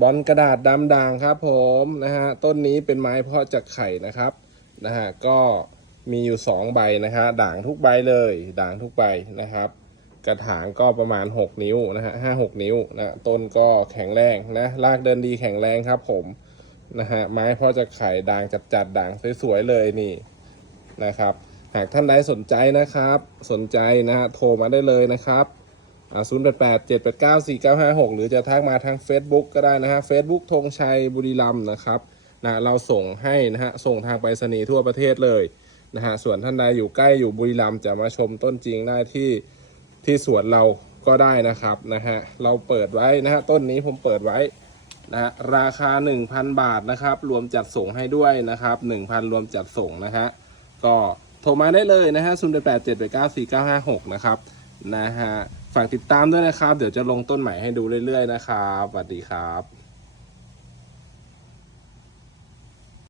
บอลกระดาษดำด่างครับผมนะฮะต้นนี้เป็นไม้เพาะจากไข่นะครับนะฮะก็มีอยู่ 2 ใบนะฮะด่างทุกใบเลยด่างทุกใบนะครับ กระถางก็ประมาณ 6 นิ้วนะฮะห้าหกนิ้วนะต้นก็แข็งแรงนะรากเดินดีแข็งแรงครับผมนะฮะไม้เพาะจากไข่ด่างจัดๆด่างสวยๆเลยนี่นะครับ หากท่านใดสนใจนะครับ สนใจนะฮะโทรมาได้เลยนะครับ ศูนย์แปดแปดเจ็ดแปดเก้าสี่เก้าห้าหกหรือจะทักมาทาง Facebook ก็ได้นะฮะ Facebook ธงชัยบุรีรัมย์นะครับนะเราส่งให้นะฮะส่งทางไปรษณีย์ทั่วประเทศเลยนะฮะส่วนท่านใดอยู่ใกล้อยู่บุรีรัมย์จะมาชมต้นจริงได้ที่ที่สวนเราก็ได้นะครับนะฮะเราเปิดไว้นะฮะต้นนี้ผมเปิดไว้นะฮะราคา 1,000 บาทนะครับรวมจัดส่งให้ด้วยนะครับ1,000 รวมจัดส่งนะฮะก็โทรมาได้เลยนะฮะ0 8 8 7 8 9 4 9 5 6นะครับ นะฮะฝากติดตามด้วยนะครับ เดี๋ยวจะลงต้นใหม่ให้ดูเรื่อยๆนะครับสวัสดีครับ